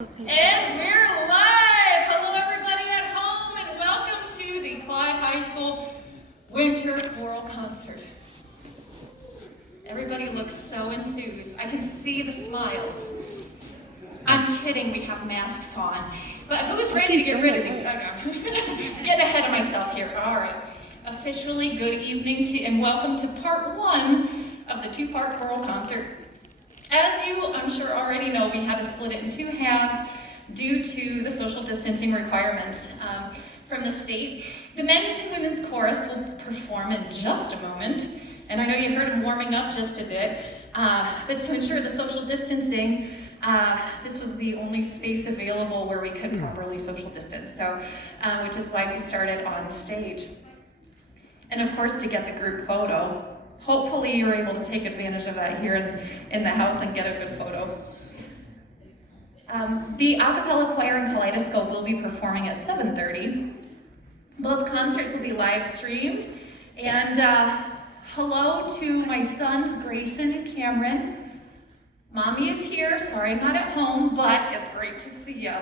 And we're live! Hello everybody at home and welcome to the Clyde High School Winter Choral Concert. Everybody looks so enthused. I can see the smiles. I'm kidding, we have masks on. But who's ready to get rid of these? Get ahead of myself here. All right. Officially, good evening to and welcome to part one of the two-part choral concert. As you, I'm sure, already know, we had to split it in two halves due to the social distancing requirements from the state. The men's and women's chorus will perform in just a moment, and I know you heard them warming up just a bit, but to ensure the social distancing, this was the only space available where we could properly social distance, so which is why we started on stage. And of course, to get the group photo. Hopefully you're able to take advantage of that here in the house and get a good photo. The a cappella choir and kaleidoscope will be performing at 7:30. Both concerts will be live streamed. And hello to my sons, Grayson and Cameron. Mommy is here, sorry I'm not at home, but it's great to see you.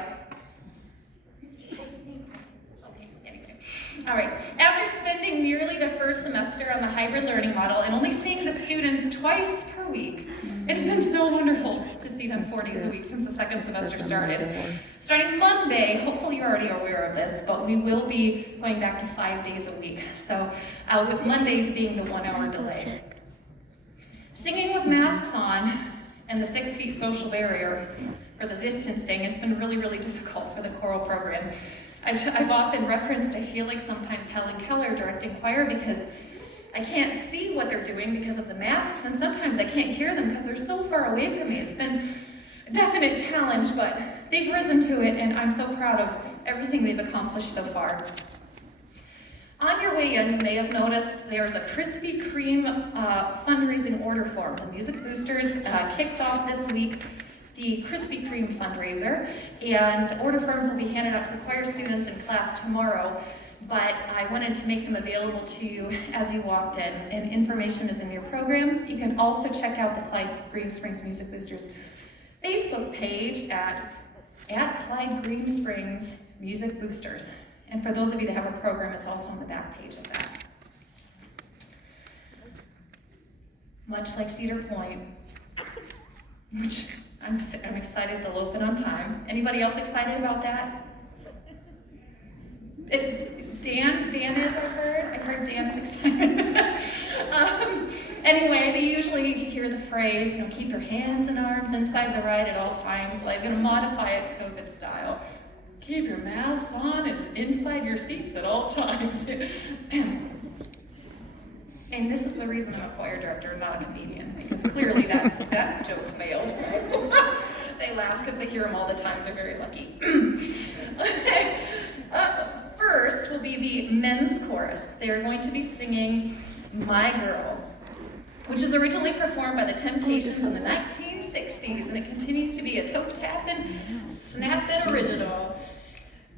All right, after spending nearly the first semester on the hybrid learning model and only seeing the students twice per week, it's been so wonderful to see them 4 days a week since the second semester started. Starting Monday, hopefully you're already aware of this, but we will be going back to 5 days a week. So with Mondays being the 1 hour delay. Singing with masks on and the 6 feet social barrier for the distancing, it's been really, really difficult for the choral program. I've often referenced, I feel like sometimes Helen Keller directing choir because I can't see what they're doing because of the masks, and sometimes I can't hear them because they're so far away from me. It's been a definite challenge, but they've risen to it, and I'm so proud of everything they've accomplished so far. On your way in, you may have noticed there's a Krispy Kreme fundraising order form. The Music Boosters kicked off this week the Krispy Kreme fundraiser, and order forms will be handed out to the choir students in class tomorrow, but I wanted to make them available to you as you walked in, and information is in your program. You can also check out the Clyde Green Springs Music Boosters Facebook page at Clyde Green Springs Music Boosters. And for those of you that have a program, it's also on the back page of that. Much like Cedar Point, which I'm excited they'll open on time. Anybody else excited about that? Dan is, I heard Dan's excited. Anyway, they usually hear the phrase, keep your hands and arms inside the ride at all times. So I'm going to modify it COVID style. Keep your masks on and inside your seats at all times. And this is the reason I'm a choir director, not a comedian, because clearly that joke failed. They laugh because they hear them all the time. They're very lucky. First will be the men's chorus. They're going to be singing My Girl, which is originally performed by the Temptations in the 1960s, and it continues to be a toe-tapping, snapping original.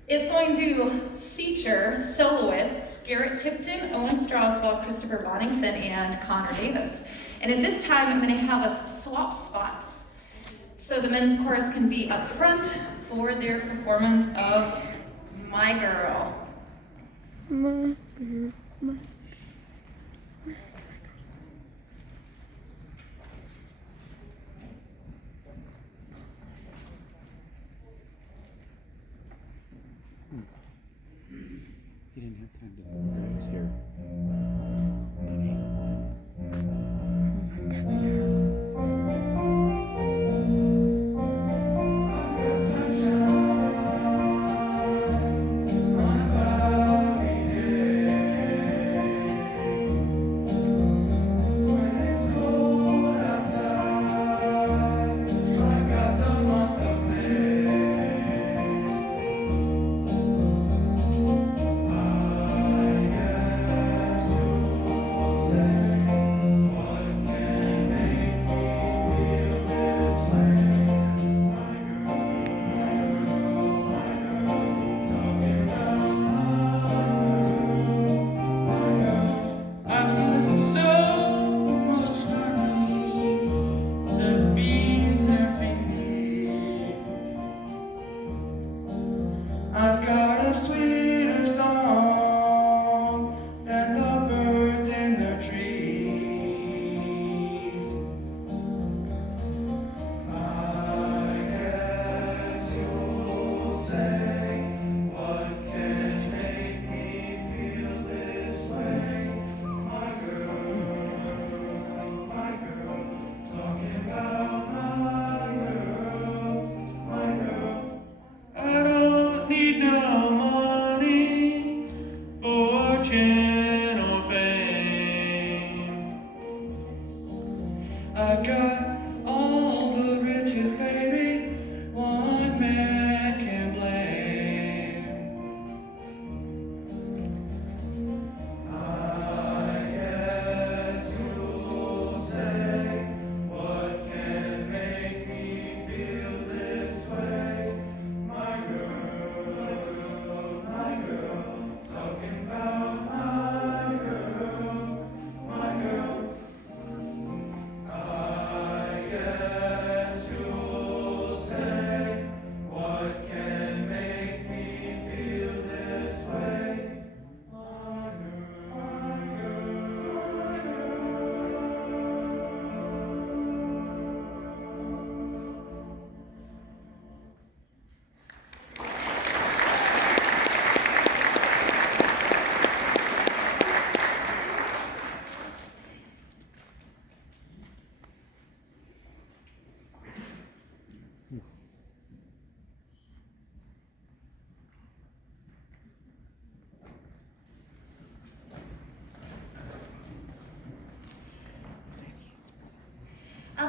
It's going to feature soloists Garrett Tipton, Owen Strasbaugh, Christopher Bonningson, and Connor Davis. And at this time, I'm going to have us swap spots. So the men's chorus can be up front for their performance of My Girl. My girl, my He didn't have time to prepare his hair.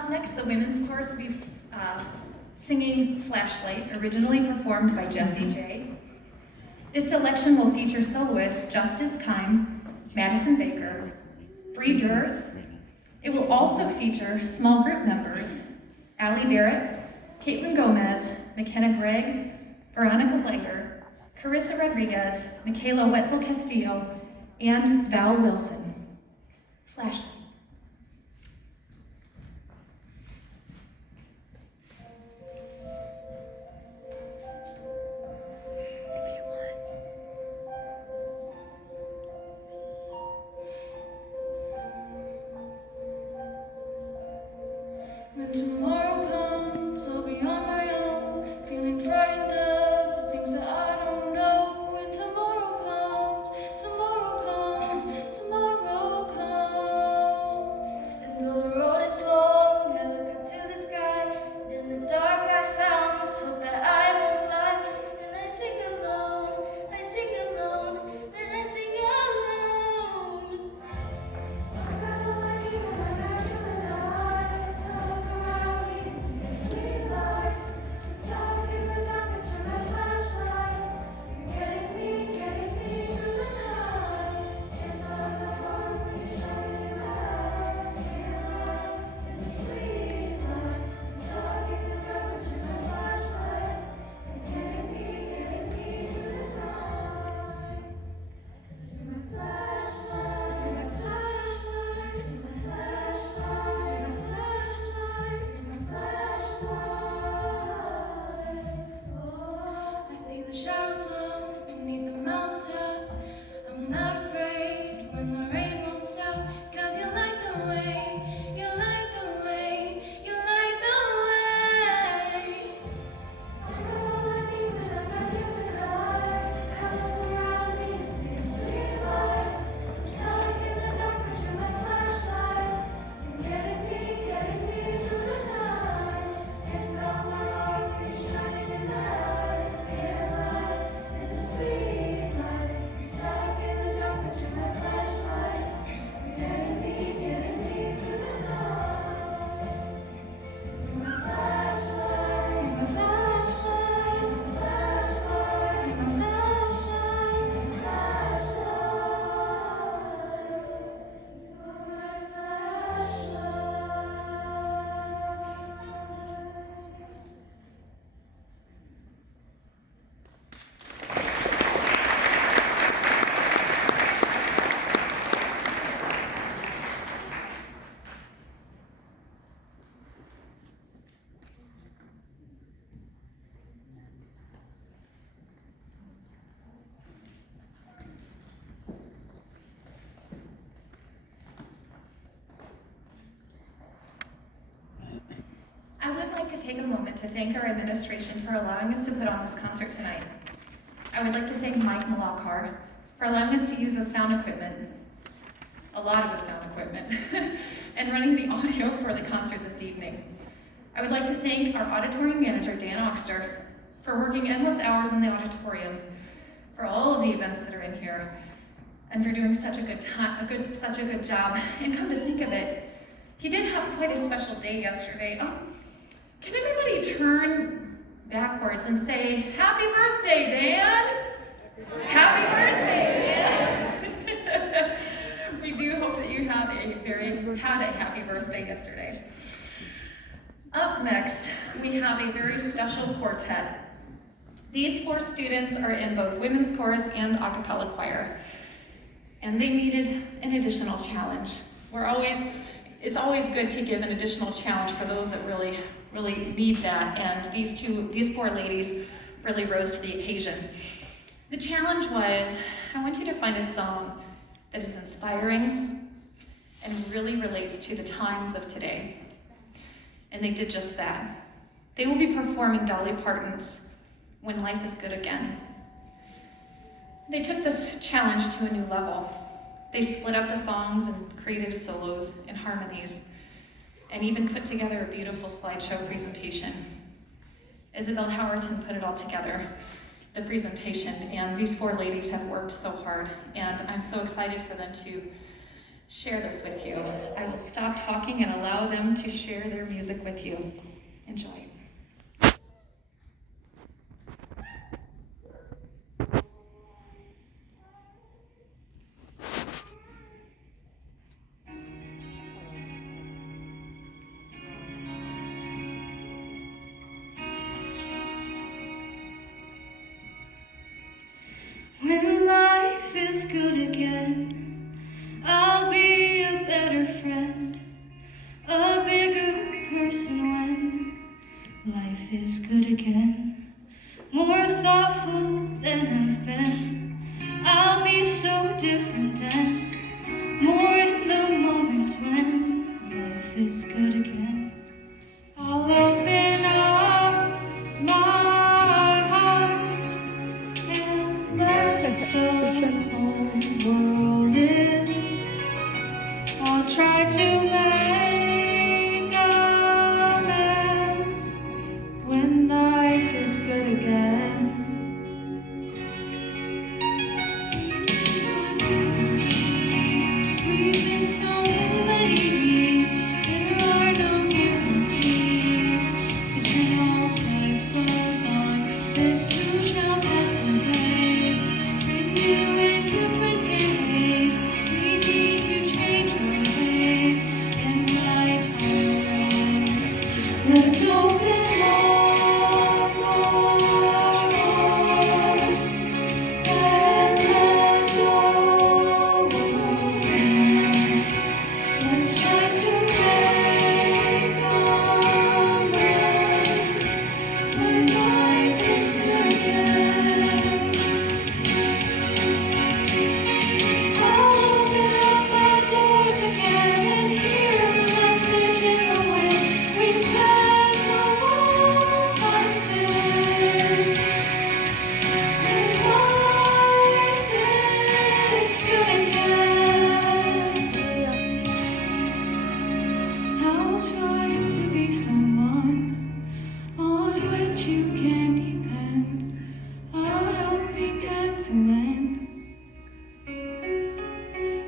Up next, the women's chorus will be singing Flashlight, originally performed by Jessie J. This selection will feature soloists Justice Kime, Madison Baker, Bree Dirth. It will also feature small group members Allie Barrett, Caitlin Gomez, McKenna Gregg, Veronica Blanker, Carissa Rodriguez, Michaela Wetzel Castillo, and Val Wilson. Flashlight. When tomorrow comes, I'll be on my own, feeling frightened of the things that I don't know. When tomorrow comes, tomorrow comes. And though the road is long, I look up to the sky. In the dark I found this hope that I won't fly. And I sing alone, then I sing alone. I got a light in my back to the night. I look around me and see a sweet light. I'm stuck in the dark, but you're my flashlight. You're getting me through the night. It's on my heart when you're shining in my eyes. It's a sweet light. I'm stuck in the dark, but you're my flashlight. You're getting me through the night. You're my flashlight. You're my flashlight. You're my flashlight. You're my flashlight. You're my flashlight. Oh, I see the shadows low beneath the mountaintop. I'm not afraid when the rain won't stop. 'Cause you light the way. You light the way. You light the way. I got all I need when I got you and I look around me and see a sweet light. I'm stuck in the dark, but you're my flashlight. You're getting me through the night. It's on my heart, you're shining in my eyes. Feel like it's a sweet light. I'm stuck in the dark, but you're my flashlight. You're getting me through the night. You're my flashlight. You're my flashlight. You're my flashlight. You're my flashlight. You're my I would like to take a moment to thank our administration for allowing us to put on this concert tonight. I would like to thank Mike Malakar for allowing us to use his sound equipment, a lot of his sound equipment, and running the audio for the concert this evening. I would like to thank our auditorium manager, Dan Oxter, for working endless hours in the auditorium, for all of the events that are in here, and for doing such a good job. And come to think of it, he did have quite a special day yesterday. Can everybody turn backwards and say, "Happy birthday, Dan"? Happy birthday, Dan! We do hope that you had a happy birthday yesterday. Up next, we have a very special quartet. These 4 students are in both women's chorus and a cappella choir, and they needed an additional challenge. It's always good to give an additional challenge for those that really need that, and these 4 ladies really rose to the occasion. The challenge was, I want you to find a song that is inspiring and really relates to the times of today. And they did just that. They will be performing Dolly Parton's When Life is Good Again. They took this challenge to a new level. They split up the songs and created solos and harmonies, and even put together a beautiful slideshow presentation. Isabel Howerton put it all together, the presentation, and these 4 ladies have worked so hard, and I'm so excited for them share this with you. I will stop talking and allow them to share their music with you. Enjoy. When life is good again, I'll be a better friend, a bigger person when life is good again, more thoughtful than I've been. I'll be so different then, more in the moment when life is good again. I'll open up my heart and let the whole world in. I'll try to make amends when life is good again. We've been so many, there are no guarantees, but you know life goes on. This too shall pass away. Renew in different days. We need to change our ways and light our roads. Let's open up our hearts and let go. Let's try to make amends when life is good again. I'll open up my doors again and hear a message in the wind. Repent of all my sins. And life is good again. I'll try to be someone on which you can depend. I'll help begin to end.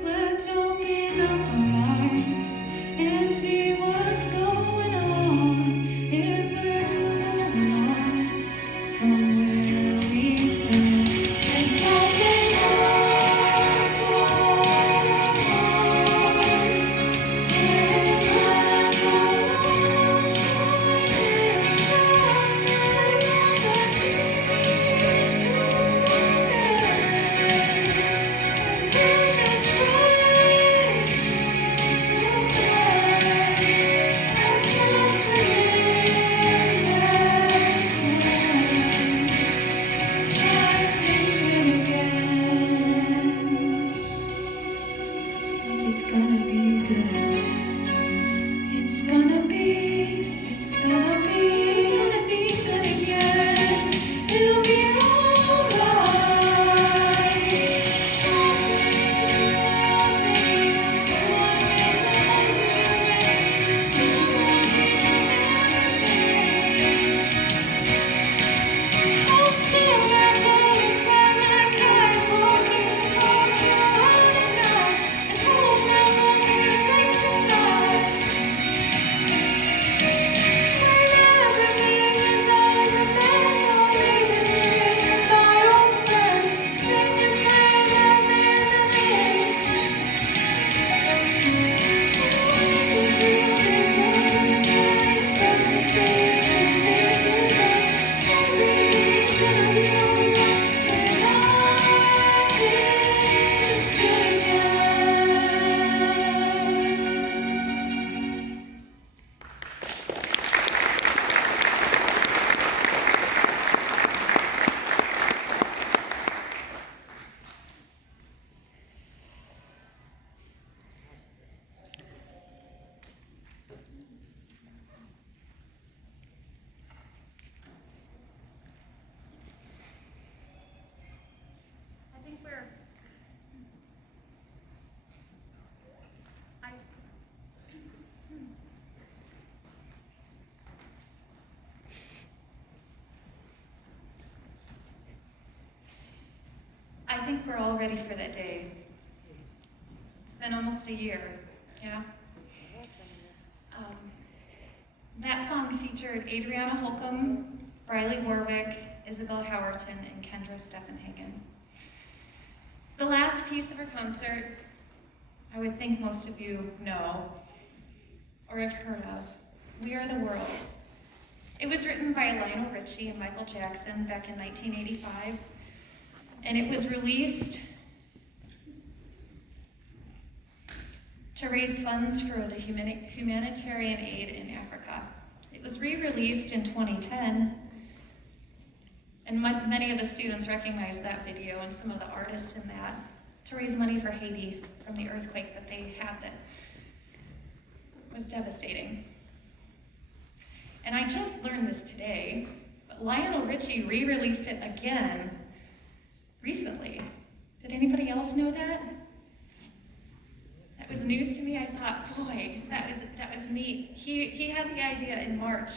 Let's open up our eyes and see what's going on. If we're to move along from where we've been, let's open up our hearts and let the light shine like the trees do. And just praise your name as long as we're in this way. Life is good again. It's gonna be good. It's gonna be good again. It'll be I'll sing my butterfly, my kite, walking along the night, and hold my love musician's heart. When everything is all remain, I'll even dream of my old friends, singing flavor I think we're all ready for that day. It's been almost a year, yeah. That song featured Adriana Holcomb, Briley Warwick, Isabel Howerton, and Kendra Steffenhagen. The last piece of her concert, I would think most of you know or have heard of, We Are the World. It was written by Lionel Richie and Michael Jackson back in 1985, and it was released to raise funds for the humanitarian aid in Africa. It was re-released in 2010, and many of the students recognize that video and some of the artists in that to raise money for Haiti from the earthquake that they had that was devastating. And I just learned this today, but Lionel Richie re-released it again recently. Did anybody else know that? That was news to me. I thought, boy, that was neat. He had the idea in March,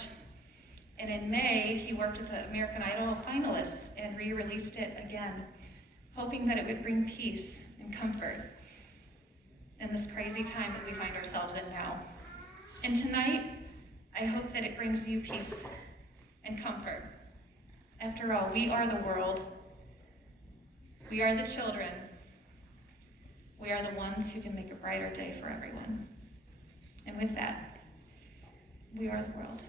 and in May he worked with the American Idol finalists and re-released it again, hoping that it would bring peace and comfort in this crazy time that we find ourselves in now. And tonight, I hope that it brings you peace and comfort. After all, we are the world. We are the children. We are the ones who can make a brighter day for everyone. And with that, we are the world.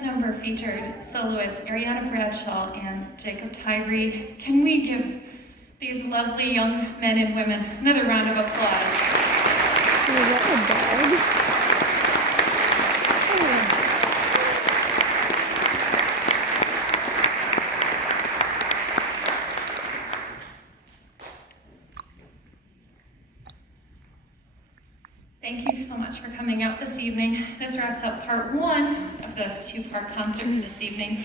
next number featured soloists Ariana Bradshaw and Jacob Tyree. Can we give these lovely young men and women another round of applause? Is that a dog? Thank you so much for coming out this evening. This wraps up part one of the two-part concert for this evening.